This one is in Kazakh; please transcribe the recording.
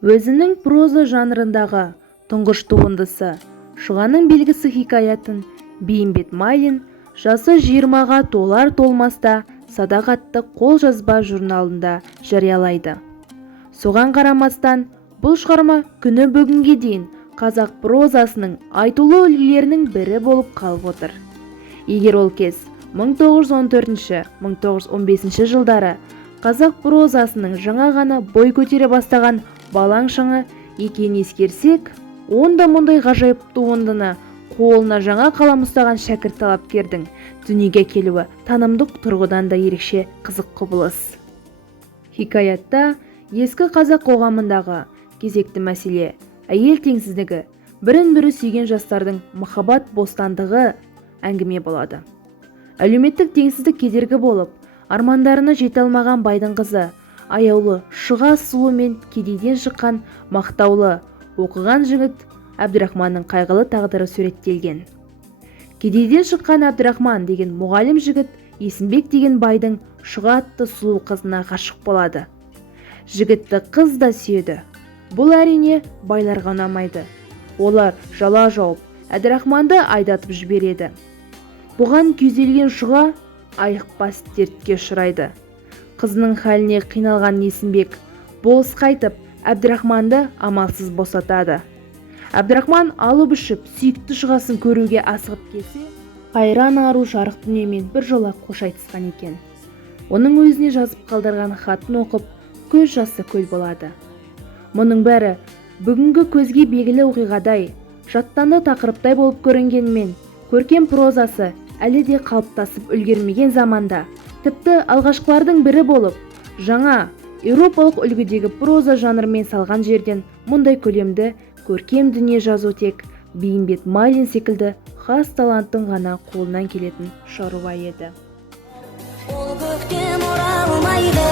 Өзінің проза жанрындағы тұңғыш туындысы «Шұғаның белгісі» хикаятын Бейімбет Майлин жасы 20-ға толар-толмаста Садақ атты қолжазба журналында жариялайды. Соған қарамастан, бұл шығарма күні бүгінге дейін қазақ прозасының айтулы үлгілерінің бірі болып қалып отыр. Егер ол кез 1914-1915 жылдары қазақ прозасының жаңа ғана бой көтере бастаған балаң шаңы екенін ескерсек, онда мұндай ғажайып туындыны қолына жаңа қалам ұстаған шәкірт талапкердің дүниеге келуі танымдық тұрғыдан да ерекше қызық құбылыс. Хикаятта ескі қазақ қоғамындағы кезекті мәселе әйел теңсіздігі, бірін-бірі сүйген жастардың махаббат бостандығы әңгіме болады. Әлеуметтік теңсіздік кедергі болып, армандарына жете алмаған байдың қызы, аяулы шұға сұлу мен кедейден шыққан мақтаулы оқыған жігіт Әбдірахманның қайғылы тағдыры суреттелген. Кедейден шыққан Әбдірахман деген мұғалім жігіт Есімбек деген байдың шұға атты сұлу қызына ғашық болады. Жігітті қыз да сүйеді. Бұл әрине байларға ұнамайды. Олар жала жауып, Әбдірахманды айдатып жібереді. Бұған күйзелген шұға айықпас дертке ұшырайды. Қызының халіне қиналған Есімбек болыс қайтып, Әбдірахманды амалсыз босатады. Әбдірахман алып үшіп сүйікті шұғасын көруге асығып келсе, қайран ару жарық дүниемен бір жола қош айтысқан екен. Оның өзіне жазып қалдырған хатын оқып, көз жасы көл болады. Мұның бәрі бүгінгі көзге белгілі оқиғадай, жаттанды тақырыптай болып көрінгенмен, көркем прозасы әлі де қалыптасып үлгермеген заманда, тіпті алғашқылардың бірі болып, жаңа еуропалық үлгідегі проза жанрымен салған жерден мұндай көлемді көркем дүние жазу тек Бейімбет Майлин секілді хас таланттың ғана қолынан келетін шаруа еді. Ол көктем оралмайды.